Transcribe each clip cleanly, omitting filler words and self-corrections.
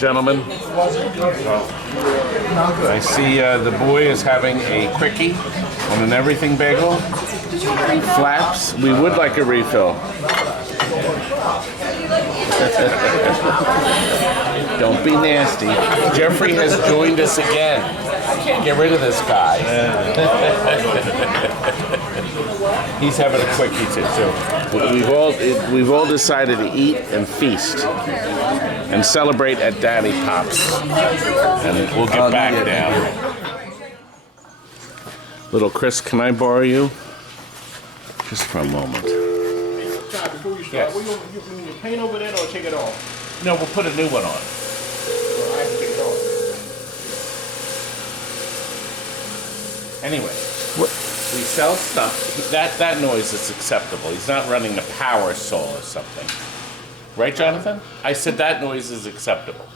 gentlemen. I see the boy is having a quickie on an everything bagel. Flaps. We would like a refill. Don't be nasty. Jeffrey has joined us again. I can't get rid of this guy. He's having a quickie too. So we've all decided to eat and feast and celebrate at Daddypops, and we'll get back down. Little Chris, can I borrow you? Just for a moment. Before you start, you paint over that or take it off? No, we'll put a new one on. I have to take it off. Anyway, we sell stuff. That noise is acceptable. He's not running a power saw or something. Right, Jonathan? I said that noise is acceptable.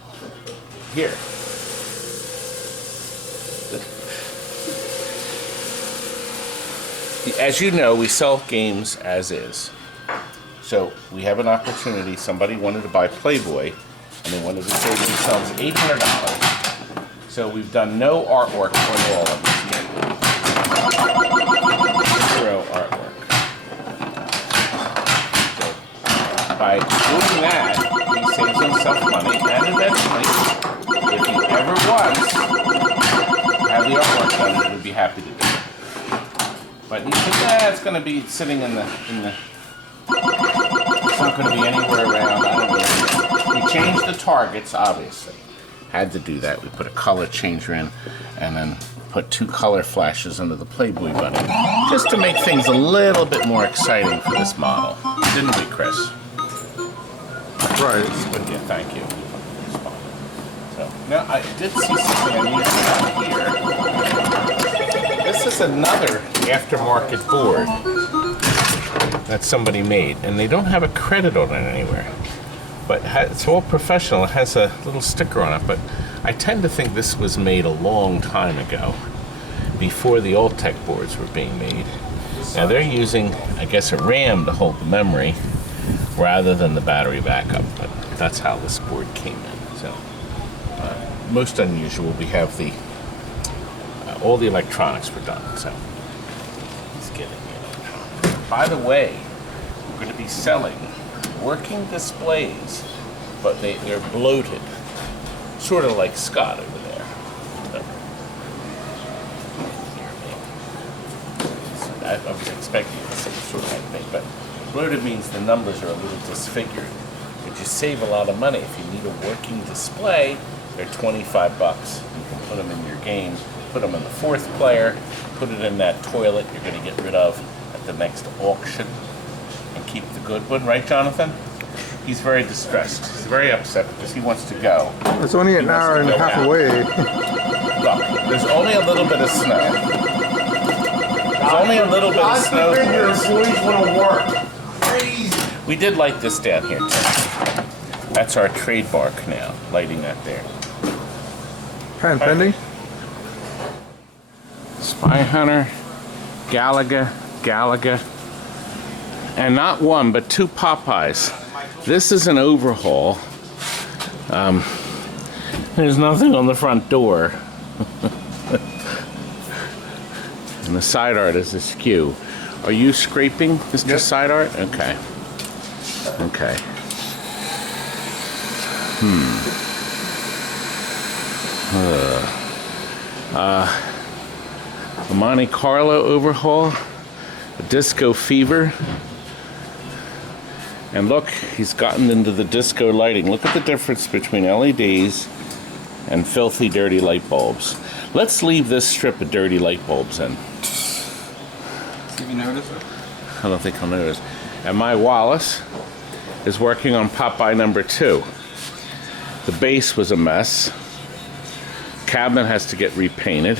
Here. As you know, we sell games as is. So we have an opportunity. Somebody wanted to buy Playboy, and they wanted to save themselves $800. So we've done no artwork on all of this game. Zero artwork. So by doing that, he saves himself money, and eventually, if he ever wants to have the artwork done, he would be happy to do it. But he said, it's going to be sitting in the. It's not going to be anywhere around. I don't know. We changed the targets, obviously. Had to do that. We put a color changer in, and then put 2 color flashes under the Playboy bunny, just to make things a little bit more exciting for this model. Didn't we, Chris? Right. But yeah, thank you. So now I did see something unusual here. This is another aftermarket board that somebody made, and they don't have a credit on it anywhere. But it's all professional. It has a little sticker on it, but I tend to think this was made a long time ago, before the Ultec boards were being made. Now they're using, I guess, a RAM to hold the memory rather than the battery backup, but that's how this board came in. So most unusual. We have the all the electronics were done. So he's getting it. By the way, we're going to be selling working displays, but they're bloated, sort of like Scott over there. So I was expecting the same sort of thing, but bloated means the numbers are a little disfigured. But you save a lot of money. If you need a working display, they're $25. You can put them in your game, put them in the 4th player, put it in that toilet you're going to get rid of at the next auction, and keep the good one, right, Jonathan? He's very distressed. He's very upset because he wants to go. It's only an hour and a half away. Look, there's only a little bit of snow. There's only a little bit of snow. Your employees want to work. Crazy. We did light this down here, too. That's our trademark now, lighting that there. Patent pending? Spy Hunter, Galaga, and not 1, but 2 Popeyes. This is an overhaul. There's nothing on the front door. And the side art is askew. Are you scraping, Mr. Yep. Side Art? Okay. Okay. A Monte Carlo overhaul, a Disco Fever, and look, he's gotten into the disco lighting. Look at the difference between LEDs and filthy, dirty light bulbs. Let's leave this strip of dirty light bulbs in. See if you notice it. I don't think he'll notice. And my Wallace is working on Popeye number 2. The base was a mess. Cabinet has to get repainted.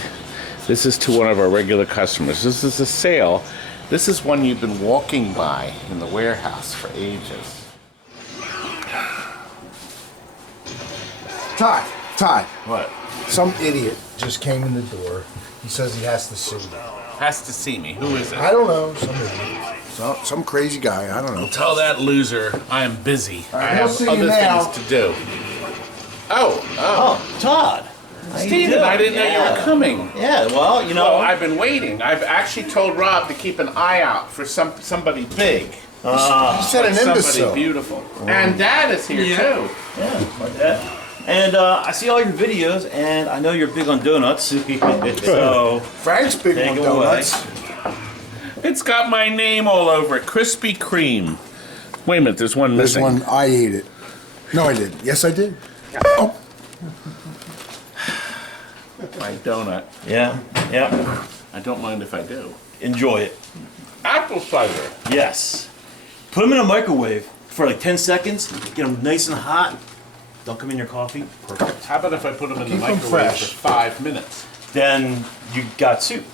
This is to one of our regular customers. This is a sale. This is one you've been walking by in the warehouse for ages. Todd. What? Some idiot just came in the door. He says he has to see me. Has to see me. Who is it? I don't know. Some idiot. Some crazy guy. I don't know. Tell that loser I am busy. All right, I have he'll see you other now. things to do. Oh, Todd. How you Steven, doing? I didn't know you were coming. Yeah, well, you know. Well, I've been waiting. I've actually told Rob to keep an eye out for somebody big. You said an Somebody imbecile. beautiful. And Dad is here too. Yeah, like that. And I see all your videos, and I know you're big on donuts. So Frank's big take on it donuts. It's got my name all over it. Krispy Kreme. Wait a minute, there's one This missing. one, I ate it. No, I didn't. Yes, I did. Oh, My donut. Yeah, yeah. I don't mind if I do. Enjoy it. Apple cider. Yes. Put them in a microwave for like 10 seconds. Get them nice and hot. Dunk them in your coffee. Perfect. How about if I put them in the Keep 'em microwave fresh. for 5 minutes? Then you got soup.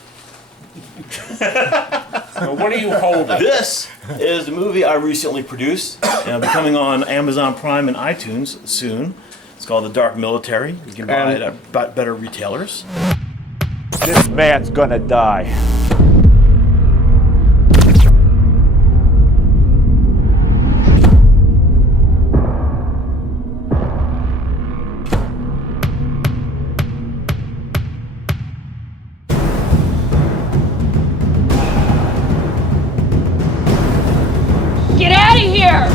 Now, what are you holding? This is the movie I recently produced, and it'll be coming on Amazon Prime and iTunes soon. It's called The Dark Military. You can buy it at better retailers. This man's gonna die. Get out of here!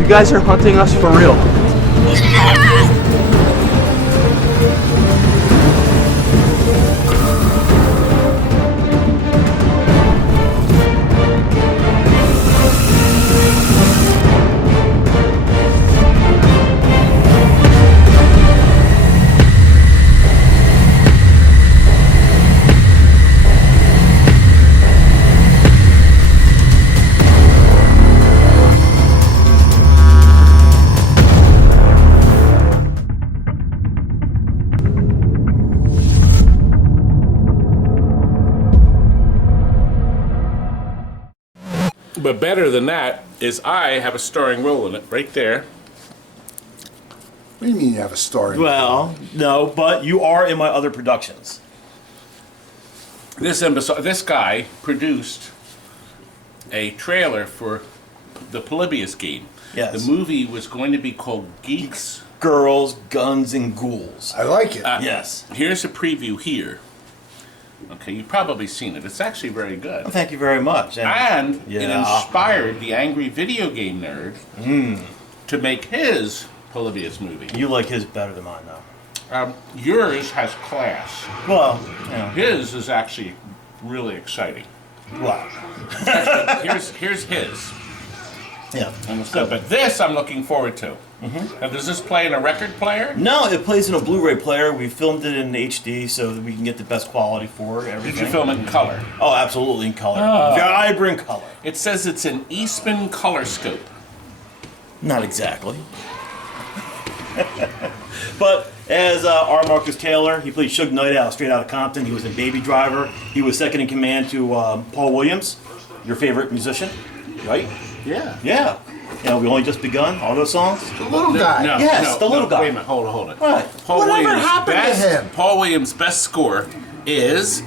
You guys are hunting us for real. But better than that is I have a starring role in it, right there. what do you mean you have a story? Well, no, but you are in my other productions. This guy produced a trailer for the Polybius game. Yes. The movie was going to be called Geeks. Girls, Guns, and Ghouls. I like it. Yes. Here's a preview here. Okay, you've probably seen it. It's actually very good. Thank you very much. And it Yeah. inspired the angry video game nerd to make his Polybius movie. You like his better than mine, though. Yours has class. Well, you know. His is actually really exciting. Wow. Here's his. Yeah. But this I'm looking forward to. Now, does this play in a record player? No, it plays in a Blu-ray player. We filmed it in HD so that we can get the best quality for everything. Did you film it in color? Oh, absolutely in color. Vibrant color. It says it's an Eastman color scope. Not exactly. But as R. Marcus Taylor, he played Suge Knight out straight out of Compton. He was in Baby Driver. He was second in command to Paul Williams, your favorite musician, right? Yeah. Yeah. You know, We Only Just Begun, all those songs. The little guy. No, Yes, the little guy. Wait a minute, hold it. Right. Whatever happened to him? Paul Williams' best score is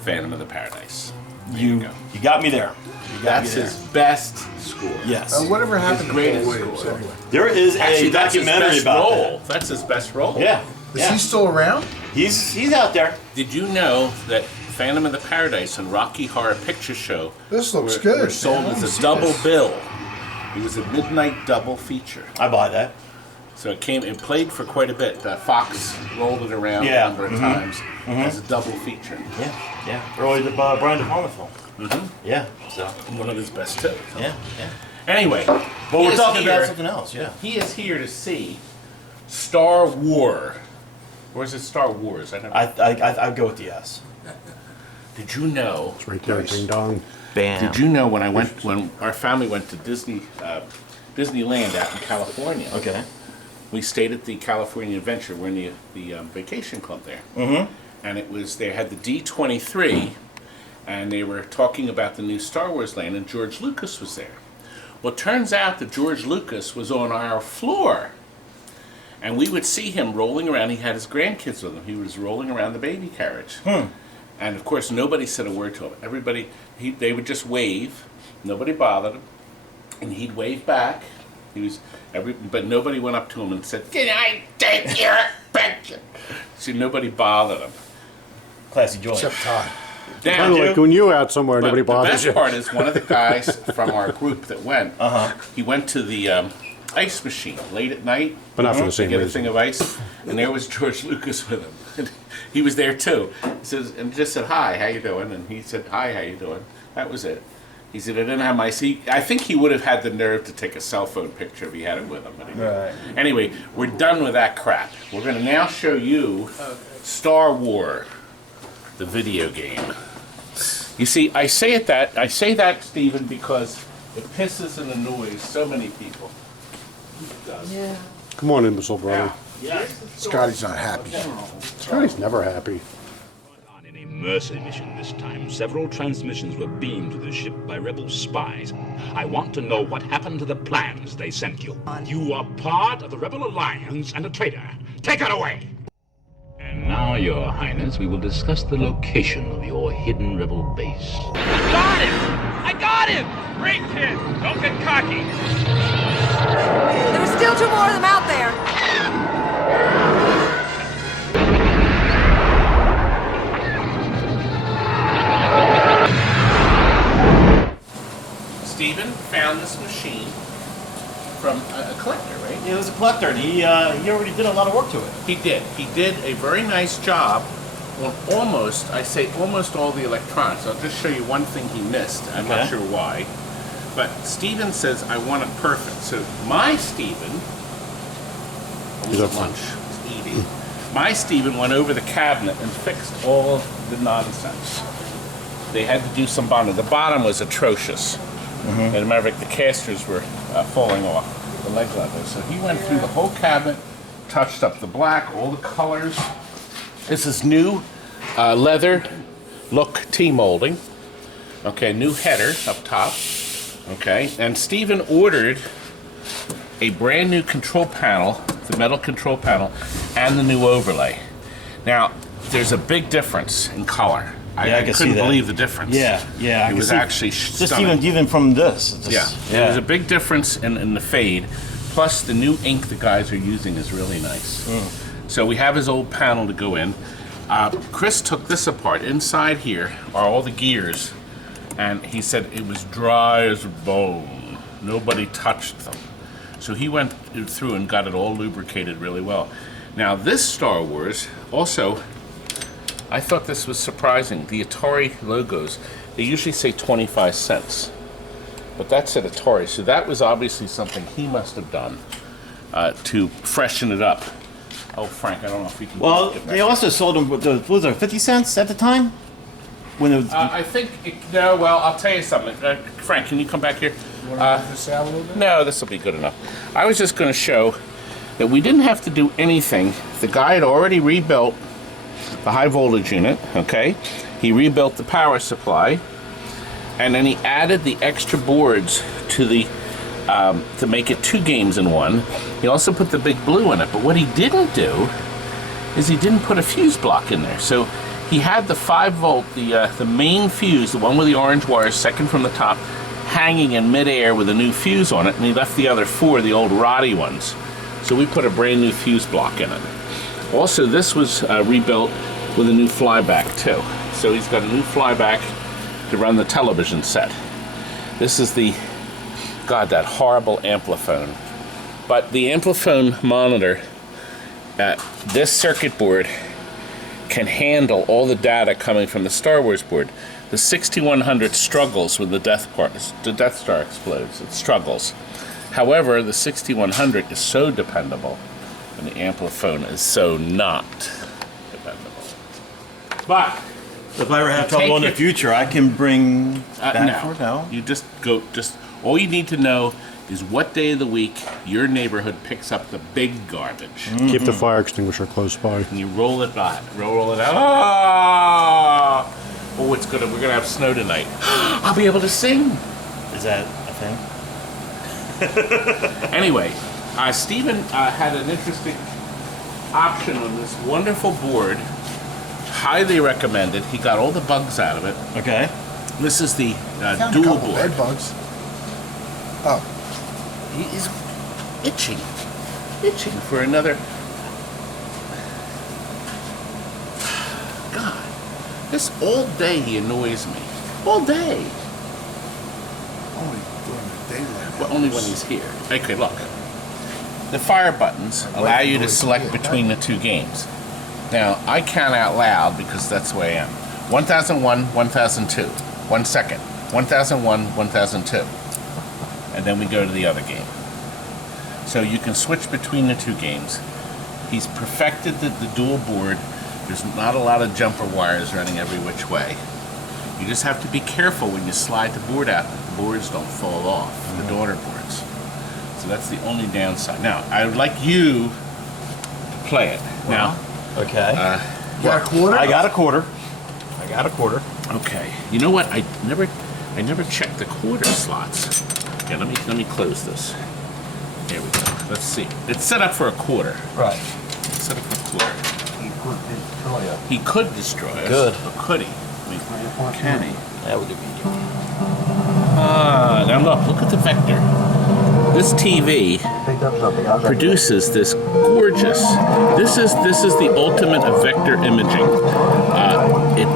Phantom of the Paradise. You got me there. You got That's me there. his best score. Yes. Whatever happened to greatest Paul Williams score. anyway? There is Actually, a that's his documentary best about role. That's his best role. that. Yeah. Is yeah. he still around? He's out there. Did you know that Phantom of the Paradise and Rocky Horror Picture Show This looks were good. sold man. as a double bill? It was a midnight double feature. I buy that. So it played for quite a bit. Fox rolled it around Yeah. a number of times as a double feature. Yeah. Yeah. Early the Brian De Palma film. Yeah. So. One of his best too. Yeah. Yeah. Anyway, But he we're is talking here- about something else. Yeah. He is here to see Star Wars. Or is it Star Wars? I'd go with the yes. Did you know? It's right there, ding dong. Bam. Did you know when our family went to Disneyland out in California? Okay. We stayed at the California Adventure. We're in the vacation club there. Mm-hmm. And they had the D23, and they were talking about the new Star Wars land, and George Lucas was there. Well, it turns out that George Lucas was on our floor. And we would see him rolling around. He had his grandkids with him. He was rolling around the baby carriage. And of course, nobody said a word to him. Everybody, they would just wave. Nobody bothered him. And he'd wave back. But nobody went up to him and said, "Can I take your picture?" See, nobody bothered him. Classy joy. Except Todd. Now, Kind of like when you out somewhere, but nobody bothers the you. best part is one of the guys from our group that went, he went to the ice machine late at night. But not for the to same get a reason. thing of ice, and there was George Lucas with him. And he was there too. He says, and just said, "Hi, how you doing?" And he said, "Hi, how you doing?" That was it. He said, "I didn't have my seat." I think he would have had the nerve to take a cell phone picture if he had it with him. But he didn't. Right. Anyway, we're done with that crap. We're going to now show you Star Wars, the video game. You see, I say that, Stephen, because it pisses and annoys so many people. Yeah. Come on, imbecile brother. Scotty's not happy. Scotty's never happy. On an mercy mission this time, several transmissions were beamed to the ship by rebel spies. I want to know what happened to the plans they sent you. You are part of the rebel alliance and a traitor. Take it away! And now, Your Highness, we will discuss the location of your hidden rebel base. Got him! I got him! Great, kid! Don't get cocky! There are still 2 more of them out there. Stephen found this machine from a collector, right? It was a collector, and he already did a lot of work to it. He did. He did a very nice job on almost all the electronics. I'll just show you one thing he missed. I'm not sure why. But Stephen says, "I want it perfect." So my Stephen, He's at up lunch, he's eating. My Stephen went over the cabinet and fixed all the nonsense. They had to do some bonding. The bottom was atrocious. And as a matter of fact, the casters were falling off, the leg levers. So he went through the whole cabinet, touched up the black, all the colors. This is new leather look T-molding. Okay, new header up top. Okay, and Stephen ordered a brand new control panel, the metal control panel, and the new overlay. Now, there's a big difference in color. I couldn't believe the difference. Yeah. It was actually just stunning. even from this. There's a big difference in the fade. Plus, the new ink the guys are using is really nice. So we have his old panel to go in. Chris took this apart. Inside here are all the gears, and he said it was dry as a bone. Nobody touched them. So he went through and got it all lubricated really well. Now this Star Wars also, I thought this was surprising. The Atari logos, they usually say 25 cents. But that's at Atari, so that was obviously something he must have done to freshen it up. Oh, Frank, I don't know if we can... Well, they also sold them, what was it, 50 cents at the time? When it was, I think, no, well, I'll tell you something. Frank, can you come back here? You want to move this out a little bit? No, this will be good enough. I was just going to show that we didn't have to do anything. The guy had already rebuilt the high voltage unit, okay? He rebuilt the power supply, and then he added the extra boards to the to make it 2 games in one. He also put the big blue in it, but what he didn't do is he didn't put a fuse block in there. So he had the 5 volt, the main fuse, the one with the orange wires, second from the top, hanging in midair with a new fuse on it, and he left the other 4, the old Roddy ones. So we put a brand new fuse block in it. Also, this was rebuilt with a new flyback too. So he's got a new flyback to run the television set. This is the, God, that horrible Ampliphone. But the Ampliphone monitor, this circuit board can handle all the data coming from the Star Wars board. The 6100 struggles when the Death Star explodes. It struggles. However, the 6100 is so dependable, and the Ampliphone is so not dependable. But if I ever have trouble in the future, I can bring that for now. You just go. All you need to know is what day of the week your neighborhood picks up the big garbage. Keep the fire extinguisher close by. And you roll it out. Roll it out. Ah! Oh, it's gonna. We're gonna have snow tonight. I'll be able to sing. Is that a thing? Anyway, Steven had an interesting option on this wonderful board. Highly recommended. He got all the bugs out of it. Okay. This is the Found dual a couple board. bed bugs. Oh, He's itching for another. God, this all day he annoys me. All day. only during the daylight. Well, only when he's here. Okay, look. The fire buttons allow you to select between the two games. Now, I count out loud because that's the way I am. 1001, 1002. 1 second. 1001, 1002. And then we go to the other game. So you can switch between the two games. He's perfected the dual board. There's not a lot of jumper wires running every which way. You just have to be careful when you slide the board out that the boards don't fall off, the daughter boards. So that's the only downside. Now, I would like you to play it. Now, Okay. You got a quarter? I got a quarter. I got a quarter. okay. You know what? I never checked the quarter slots. Yeah, let me close this. There we go. Let's see. It's set up for a quarter. Right. It's set up for a quarter. He could destroy us. Good. Or could he? I mean, can he? That would be. Now look at the vector. This TV produces this gorgeous. This is the ultimate of vector imaging.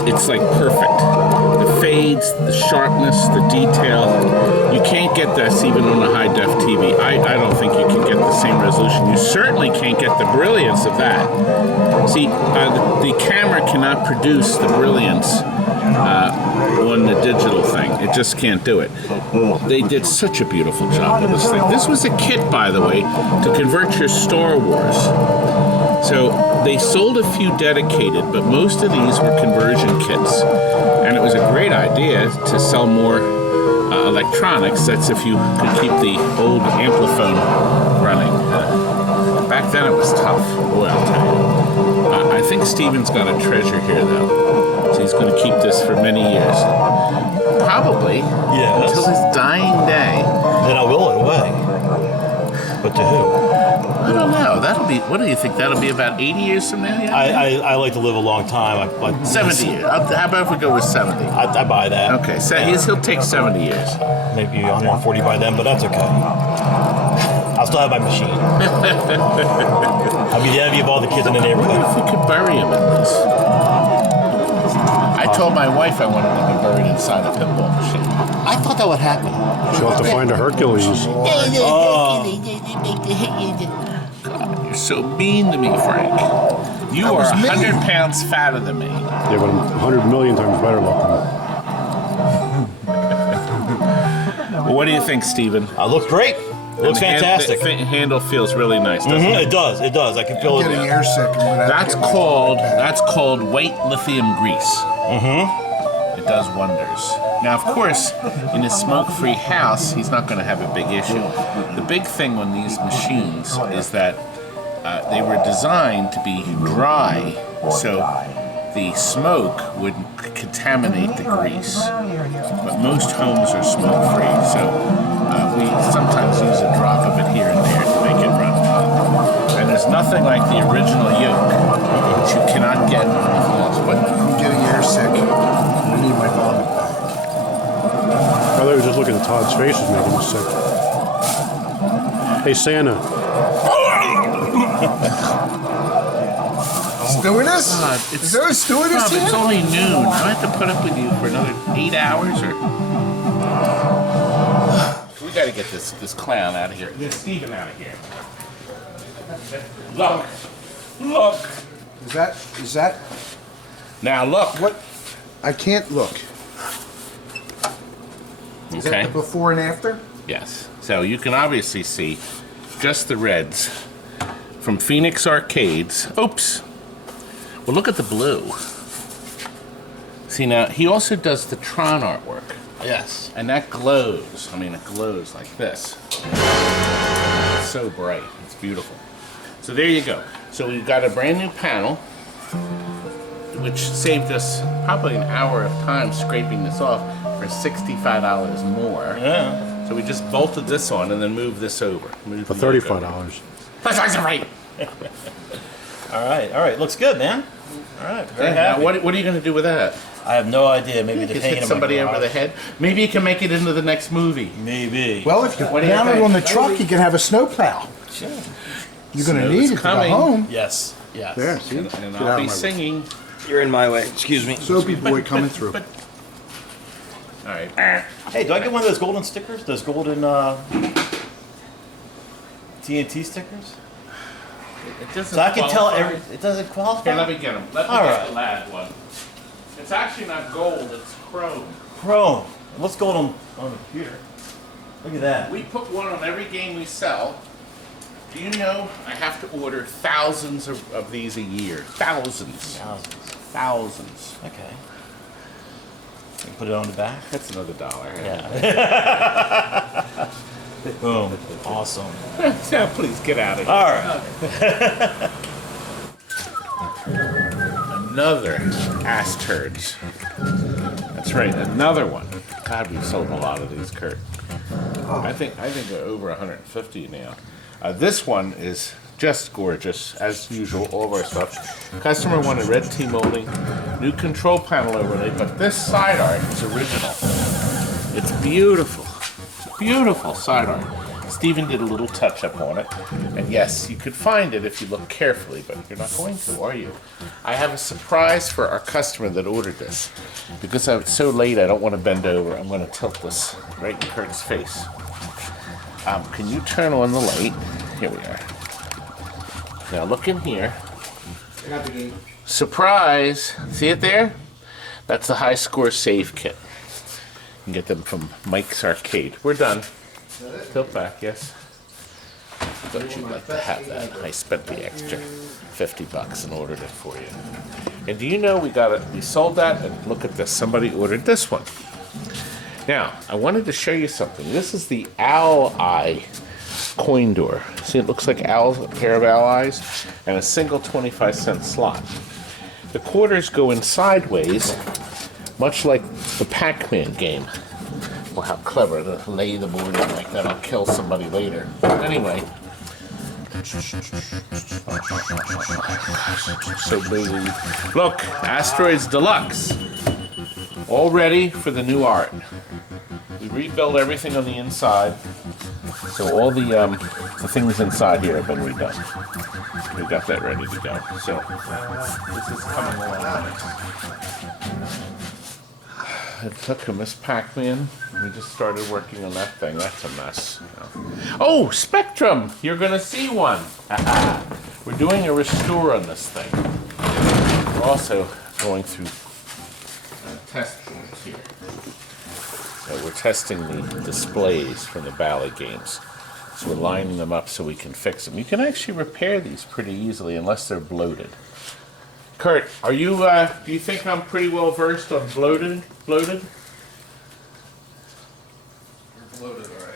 It's like perfect. The fades, the sharpness, the detail. You can't get this even on a high def TV. I don't think you can get the same resolution. You certainly can't get the brilliance of that. See, the camera cannot produce the brilliance on the digital thing. It just can't do it. They did such a beautiful job with this thing. This was a kit, by the way, to convert your Star Wars. So they sold a few dedicated, but most of these were conversion kits. And it was a great idea to sell more electronics. That's if you could keep the old Ampliphone running. Back then it was tough. Boy, I'll tell you. I think Steven's got a treasure here, though. So he's going to keep this for many years. Probably until his dying day. Then I will, in a way. But to who? I don't know. That'll be. What do you think? That'll be about 80 years from now. Yeah. I like to live a long time. 70 years. How about if we go with 70? I buy that. Okay, so he'll take 70 years. Maybe 140 by then, but that's okay. I'll still have my machine. I'll be the envy of all the kids in the neighborhood. If we could bury him at least. I told my wife I wanted to be buried inside a pinball machine. I thought that would happen. She'll have to find a Hercules. God, you're so mean to me, Frank. You are 100 pounds fatter than me. Yeah, but I'm 100 million times better looking. Well, what do you think, Steven? Looks great. Looks fantastic. The handle feels really nice, doesn't it? It does. It does. I can feel I'm it. getting airsick. That's called white lithium grease. It does wonders. Now, of course, in his smoke-free house, he's not going to have a big issue. The big thing on these machines is that they were designed to be dry, so the smoke would contaminate the grease. But most homes are smoke-free, so we sometimes use a drop of it here and there to make it run. And there's nothing like the original yoke, which you cannot get anything else. But I'm getting airsick. I need my vomit back. I thought he was just looking at Todd's face was making him sick. Hey, Santa. Stewardess? Is there a stewardess It's here? only noon. Do I have to put up with you for another 8 hours, or? We got to get this clown out of here. Get Steven out of here. Look. Is that? Now look. What? I can't look. Is that the before and after? Yes. So you can obviously see just the reds from Phoenix Arcades. Oops. Well, look at the blue. See, now, he also does the Tron artwork. Yes. And that glows. I mean, it glows like this. It's so bright. It's beautiful. So there you go. So we've got a brand new panel, which saved us probably an hour of time scraping this off for $65 more. Yeah. So we just bolted this on and then moved this over. Moved For the yoke $35. over. That's right. All right. Looks good, man. All right, very Yeah, now happy. what are you going to do with that? I have no idea. Maybe You to could hang it hit in somebody my over the garage. head. Maybe you can make it into the next movie. Maybe. Well, if you What do you mount it think? on the truck, you can have a snowplow. Sure. You're going to Snow's need it to coming. go home. Yes. There, see? And Get out I'll of be my way. singing. You're in my way. Excuse me. Soapy boy coming through. All right. Hey, do I get one of those golden stickers? Those golden TNT stickers? It doesn't So I can tell qualify. It doesn't qualify? Here, let me get them. Let me All get right. the lad one. It's actually not gold, it's chrome. Chrome. What's gold on the computer? Look at that. We put one on every game we sell. Do you know I have to order thousands of these a year? Thousands. Thousands. Okay. You put it on the back? That's another $1. Yeah. Boom. Awesome. Now, please get out of here. All right. Another Asteroids. That's right, another one. God, we've sold a lot of these, Kurt. I think they're over 150 now. This one is just gorgeous, as usual. All of our stuff. Customer wanted red T molding, new control panel overlay, but this side art is original. It's beautiful, beautiful side art. Steven did a little touch-up on it, and yes, you could find it if you look carefully, but you're not going to, are you? I have a surprise for our customer that ordered this. Because it's so late, I don't want to bend over. I'm going to tilt this right in Kurt's face. Can you turn on the light? Here we are. Now look in here. I got the game. Surprise! See it there? That's the high score save kit. You can get them from Mike's Arcade. We're done. Tilt back, yes. Thought you'd like to have that. I spent the extra $50 and ordered it for you. And do you know we sold that, and look at this. Somebody ordered this one. Now, I wanted to show you something. This is the owl eye coin door. See, it looks like a pair of owl eyes and a single 25-cent slot. The quarters go in sideways, much like the Pac-Man game. Well, how clever to lay the board in like that. I'll kill somebody later. Anyway. So busy. Look, Asteroids Deluxe. All ready for the new art. We rebuilt everything on the inside. So all the things inside here have been redone. We got that ready to go. So this is coming along. It took a Miss Pac-Man. We just started working on that thing. That's a mess. Oh, Spectrum! You're gonna see one. We're doing a restore on this thing. We're also going through test rooms here. So we're testing the displays from the Bally games. So we're lining them up so we can fix them. You can actually repair these pretty easily unless they're bloated. Kurt, are you? Do you think I'm pretty well versed on bloated? You're bloated, alright.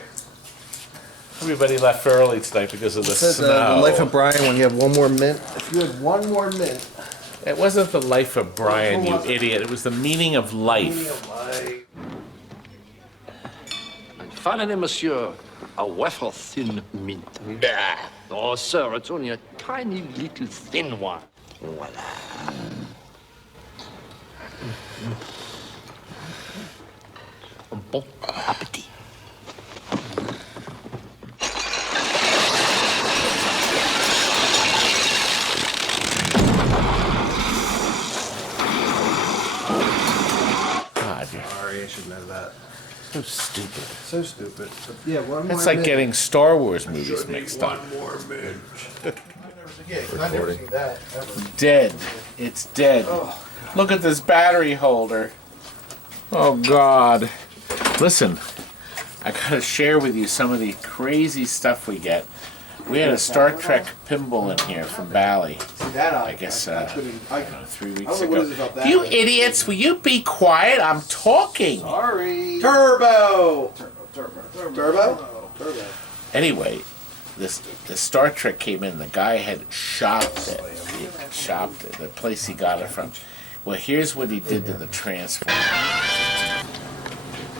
Everybody left early tonight because of the Says snow. the life of Brian when you have one more mint. If you had one more mint. It wasn't the life of Brian, you idiot. It was the meaning of life. Finally, monsieur, a wafer thin mint. Bah. Oh, sir, it's only a tiny little thin one. Voila. Bon appétit. God, you're Sorry, I should know that. so stupid. So stupid. But yeah, one more That's like mint. getting Star Wars movies mixed up. more mint. I've never seen that ever. Dead. It's dead. Look at this battery holder. Oh, God. Listen, I gotta share with you some of the crazy stuff we get. We had a Star Trek pinball in here from Bally. See that I guess, I couldn't. I, 3 I weeks don't know what ago. is it about that. You idiots, will you be quiet? I'm talking. Sorry. Turbo. Turbo. Anyway, the Star Trek came in. The guy had shopped it. He had shopped it. The place he got it from. Well, here's what he did to the transformer.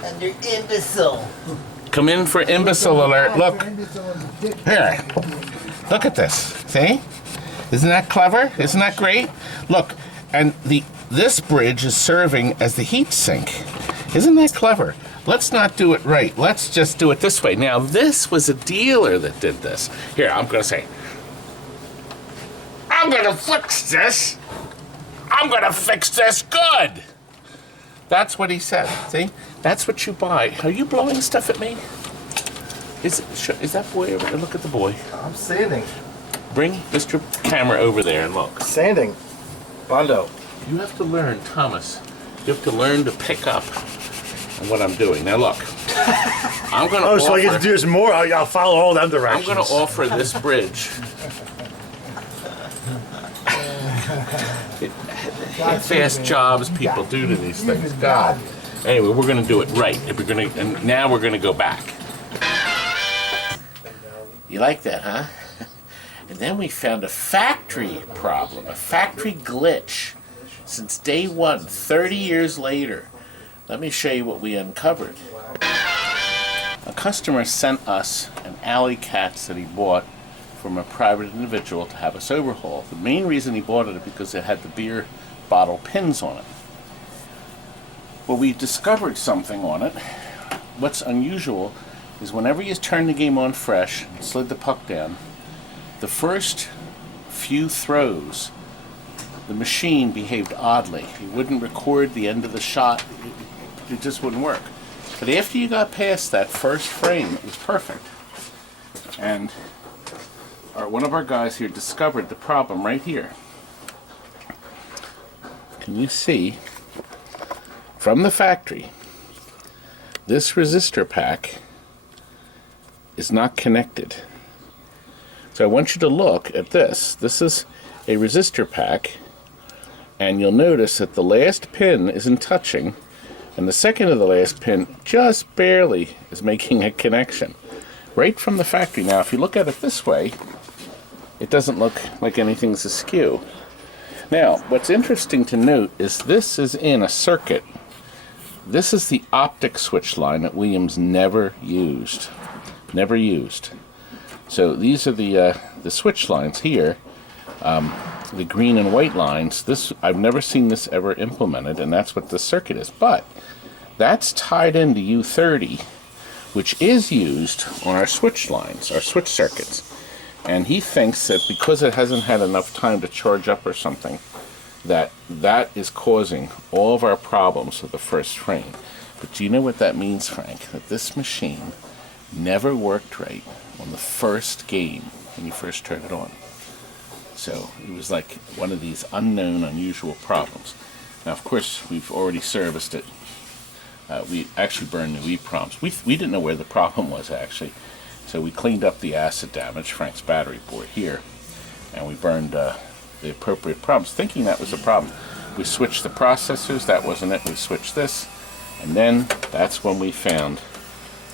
And you're imbecile. Come in for imbecile alert. Look. Here. Look at this. See? Isn't that clever? Isn't that great? Look, and this bridge is serving as the heat sink. Isn't that clever? Let's not do it right. Let's just do it this way. Now, this was a dealer that did this. Here, I'm going to say, I'm going to fix this. I'm going to fix this good. That's what he said. See? That's what you buy. Are you blowing stuff at me? Is that boy over there? Look at the boy. I'm sanding. Bring Mr. Camera over there and look. Sanding. Bondo. You have to learn, Thomas. You have to learn to pick up on what I'm doing. Now look. I'm going to so I get to do this more? I'll follow all them directions. I'm going to offer this bridge. Fast jobs people do to these things. God. Anyway, we're going to do it right. And now we're going to go back. You like that, huh? And then we found a factory problem, a factory glitch. Since day one, 30 years later. Let me show you what we uncovered. A customer sent us an alley catch that he bought from a private individual to have us overhaul. The main reason he bought it is because it had the beer bottle pins on it. Well, we discovered something on it. What's unusual is whenever you turn the game on fresh and slid the puck down, the first few throws, the machine behaved oddly. It wouldn't record the end of the shot. It just wouldn't work. But after you got past that first frame, it was perfect. And one of our guys here discovered the problem right here. Can you see, from the factory, this resistor pack is not connected. So I want you to look at this. This is a resistor pack, and you'll notice that the last pin isn't touching, and the second to the last pin just barely is making a connection. Right from the factory. Now, if you look at it this way, it doesn't look like anything's askew. Now, what's interesting to note is this is in a circuit. This is the optic switch line that Williams never used. Never used. So these are the switch lines here, the green and white lines. This, I've never seen this ever implemented, and that's what this circuit is. But that's tied into U30, which is used on our switch lines, our switch circuits. And he thinks that because it hasn't had enough time to charge up or something, that is causing all of our problems with the first frame. But do you know what that means, Frank? That this machine never worked right on the first game when you first turned it on. So it was like one of these unknown, unusual problems. Now, of course, we've already serviced it. We actually burned new EEPROMs. We didn't know where the problem was, actually. So we cleaned up the acid damage, Frank's battery board here, and we burned the appropriate problems, thinking that was the problem. We switched the processors, that wasn't it. We switched this, and then that's when we found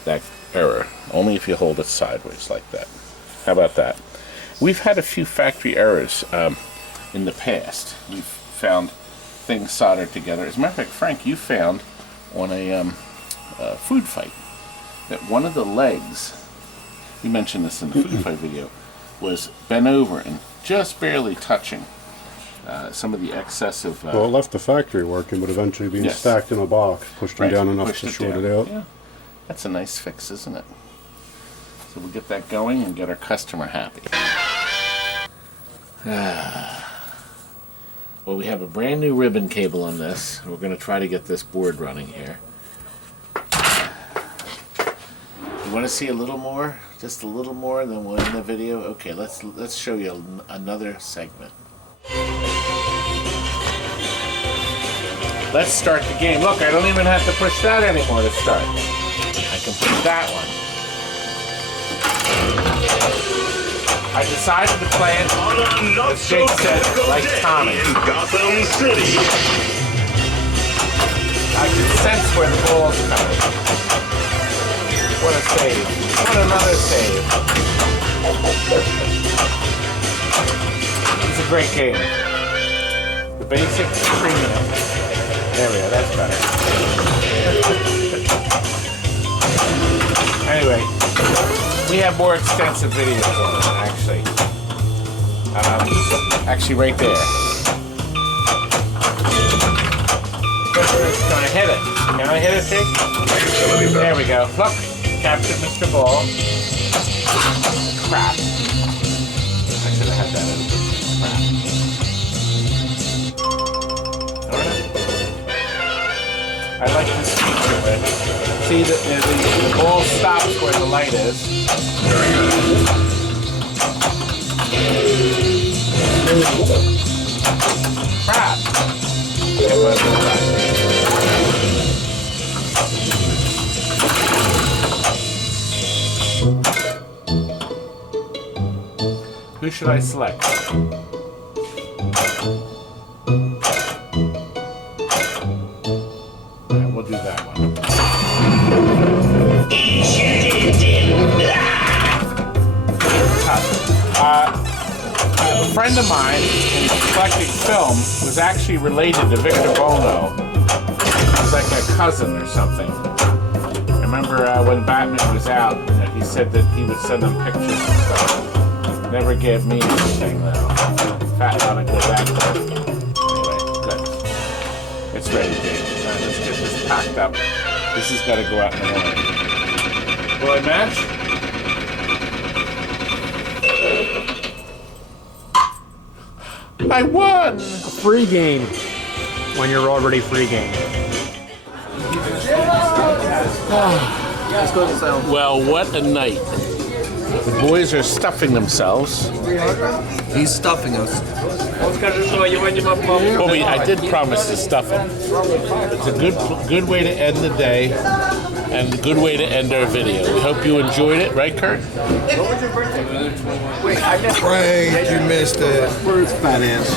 that error. Only if you hold it sideways like that. How about that? We've had a few factory errors in the past. We've found things soldered together. As a matter of fact, Frank, you found on a food fight that one of the legs, you mentioned this in the food fight video, was bent over and just barely touching some of the excessive... well, it left the factory working, but eventually being stacked in a box, pushed them down enough to short it out. Yeah. That's a nice fix, isn't it? So we'll get that going and get our customer happy. Well, we have a brand new ribbon cable on this. We're going to try to get this board running here. You want to see a little more? Just a little more than what in the video? Okay, let's show you another segment. Let's start the game. Look, I don't even have to push that anymore to start. I can push that one. I decided to play it, as Jake said, like Tommy. Gotham City. I can sense where the ball's coming. What a save. What another save. It's a great game. The basic premium. There we go, that's better. Anyway, we have more extensive videos on it, actually. Actually, right there. Can I hit it? Can I hit it, Jake? There we go. Look, captured Mr. Ball. Crap. I should have had that in. Crap. I like this feature, but see, the ball stops where the light is. Crap. Who should I select? Yeah, we'll do that one. A friend of mine in collecting film was actually related to Victor Bono. He was like a cousin or something. I remember when Batman was out, he said that he would send them pictures and stuff. Never gave me anything though. Fat lot of good actor. Anyway, good. It's ready, Dave. Alright, let's get this packed up. This has got to go out in the morning. Will I match? I won! Free game. When you're already free game. Well, what a night. The boys are stuffing themselves. He's stuffing us. Bobby, I did promise to stuff them. It's a good way to end the day and a good way to end our video. We hope you enjoyed it, right, Kurt? Frank, you missed it. Where's finance?